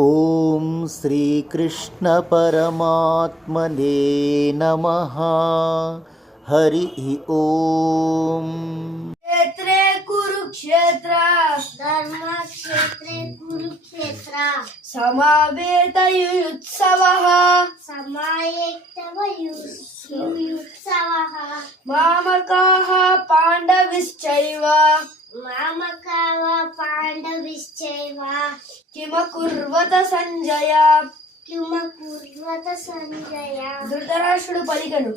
ॐ श्रीकृष्णपरमात्मने नमः। हरिः ॐ क्षेत्रे कुरुक्षेत्र। धर्मक्षेत्रे कुरुक्षेत्र। समावेतयुत्सवः समायेक्तवयुत्सवः मामकाः पाण्डविश्चैव। మామకావ పాండవిశ్చైవ కిమకుర్వత సంజయ. కిమకుర్వత సంజయ. ధృతరాష్ట్రుడు పలికను.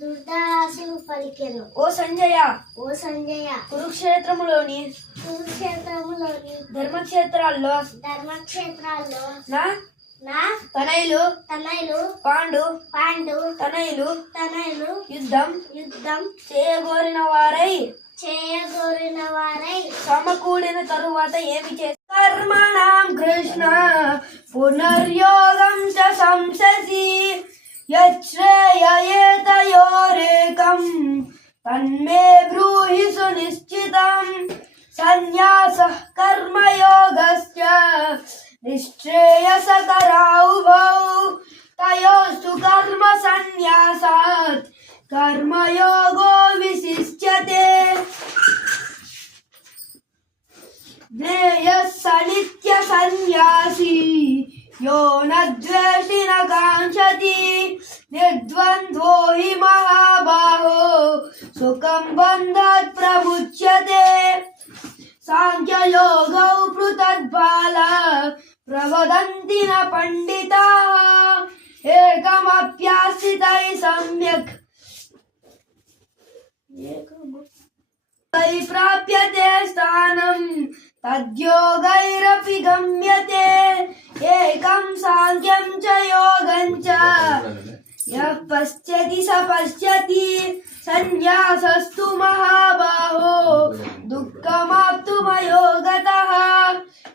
దుర్దాసులు పలికెను. ఓ సంజయ. ఓ సంజయ. కురుక్షేత్రములోని కురుక్షేత్రములోని ధర్మక్షేత్రాల్లో ధర్మక్షేత్రాల్లో నా నా తనయులు తనయులు పాండు పాండు తనయులు తనయులు యుద్ధం యుద్ధం చేయగోరిన వారై చేయగోరిన వారై సమకూడిన తరువాత ఏమి చేస్తారు కర్మణం కృష్ణ పునర్యోగం చ సంససి యశ్రేయేతయోరేకం తన్మే బ్రూహి సునిశ్చితం సన్యాస కర్మయోగస్య నిశ్చేయసకరావుభౌ తయోస్తు కర్మ సన్యాసాత్. కర్మయోగో విశిష్యతే नित्यसन्न्यासी यो न द्वेष्टि न काङ्क्षति निर्द्वन्द्वो हि महाबाहो, सुखं बन्धात् प्रमुच्यते। साङ्ख्ययोगौ पृथग्बाला, प्रवदन्ति न पण्डिताः, एकमप्यास्थितैः सम्यक्। वै प्राप्यते स्थानं तद्योगैरपि गम्यते एकं साङ्ख्यं च योगं च। यः पश्यति स पश्यति, सन्न्यासस्तु महाबाहो। दुःखमाप्तुमयोगतः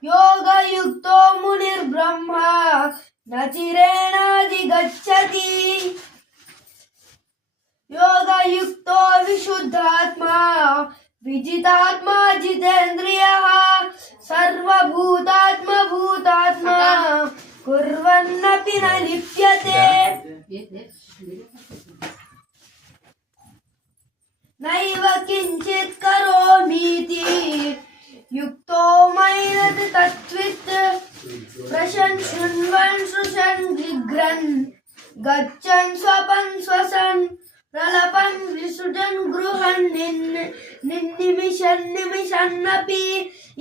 योगयुक्तो मुनिर्ब्रह्मा, न योगयुक्तो विशुद्धात्मा, विजितात्मा जितेन्द्रियः। सर्वभूतात्मा भूतात्मा कुर्वन्नपि न लिप्यते। नैव किञ्चित् करोमीति। युक्तो मैनत् तत्त्वित्। प्रशन् शृण्वन् सृशन् जिघ्रन् गच्छन् स्वपन् स्वसन्। प्रलपन् विसृजन् गृहन् निन्, निन्निमिषन् निमिषन्नपि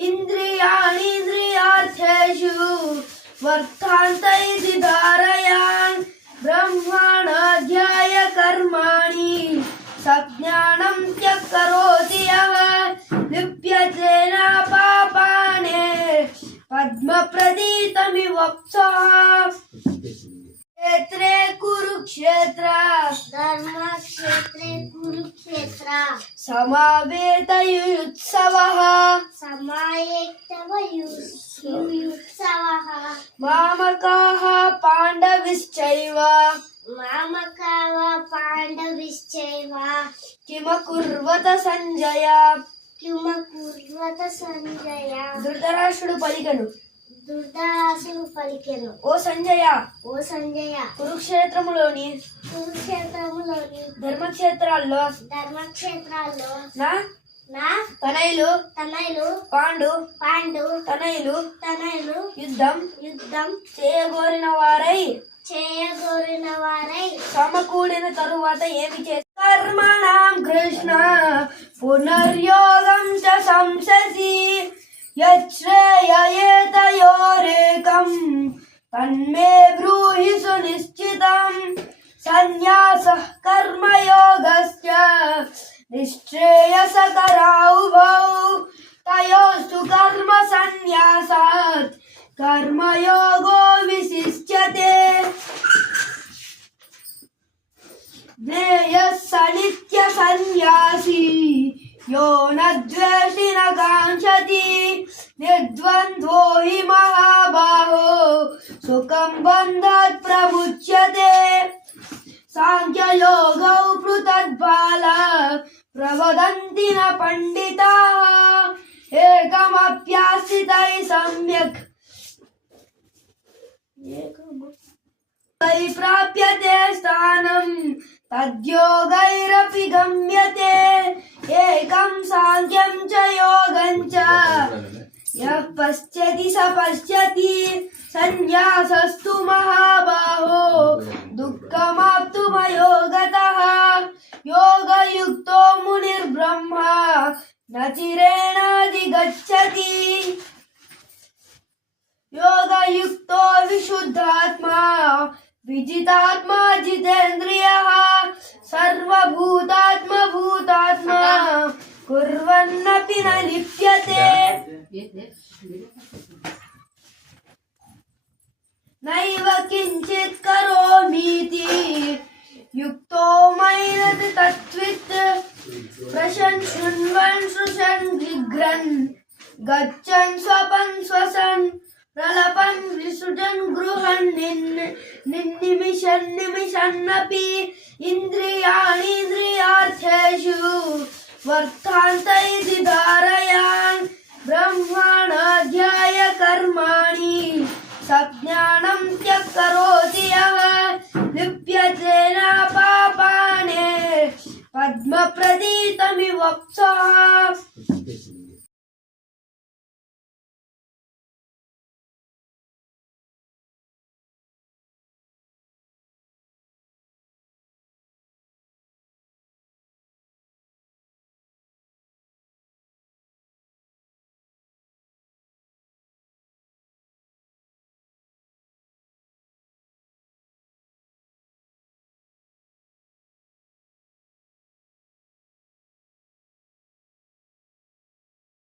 इन्द्रियाणीन्द्रियार्थेषु वर्थान्त इति धारयान् ब्रह्माणाध्याय कर्माणि सज्ञानं त्यक् करोति यः लिप्यते न पापाने पद्मप्रदीतमिवप्सः। ಕ್ಷೇತ್ರೇ ಕುರುಕ್ಷೇತ್ರ ಧರ್ಮ ಕ್ಷೇತ್ರೇ ಕುರುಕ್ಷೇತ್ರ ಸಮಾವೇತಯುತ್ಸವ ಸಮಾಯುತ್ಸವ ಮಾಮಕಾಹ ಪಾಂಡವಿಶ್ಚೈವ ಮಾಮಕಾಹ ಪಾಂಡವಿಶ್ಚೈವ కిమకుర్వత సంజయ కిమకుర్వత సంజయ ధృతరాష్ట్రుడు పలికను దుర్దాసులు పలికెను. ఓ సంజయ! ఓ సంజయ! కురుక్షేత్రములోని కురుక్షేత్రములోని ధర్మక్షేత్రాల్లో ధర్మక్షేత్రాల్లో నా నా తనయులు తనయులు పాండు పాండు తనయులు తనయులు యుద్ధం యుద్ధం చేయగోరిన వారై చేయగోరిన వారై సమకూడిన తరువాత ఏమి చేస్తారు కర్మణాం కృష్ణ పునర్యోగం చ సంససి యశ్రేయేతయోరేకం తన్మే బ్రూహి సునిశ్చితం సన్యాస కర్మయోగస్య నిశ్చేయసకరావుభౌ తయోస్తు కర్మ సన్యాసాత్ కర్మయోగో విశిష్యతే सुखं बन्धात् प्रमुच्यते। साङ्ख्ययोगौ पृथग्बाला प्रवदन्ति न पण्डिताः। एकमप्यास्थितैः सम्यक्। प्राप्यते स्थानं, तद्योगैरपि गम्यते। एकं साङ्ख्यं च योगं च। यः पश्यति स पश्यति। सन्न्यासस्तु महाबाहो दुःखमाप्तुमयोगतः योगयुक्तो मुनिर्ब्रह्मा न चिरेणाधिगच्छति योगयुक्तो विशुद्धात्मा, विजितात्मा जितेन्द्रियः, सर्वभूतात्मभूतात्मा, कुर्वन्नपि न लिप्यते। नैव किञ्चित् करोमीति। युक्तो मैनत् तत्त्वित्। प्रशन् शृण्वन् श्रुशन् जिघ्रन्। गच्छन् स्वपन् स्वसन्। प्रलपन् विसृजन् गृहन् निन्। निन्निमिषन् निमिषन्नपि। इन्द्रियाणीन्द्रियार्थेषु वर्तान्त इति धारयान्। ब्रह्माणाध्याय कर्माणि सज्ञानं त्यक्करोति यः लिप्यते न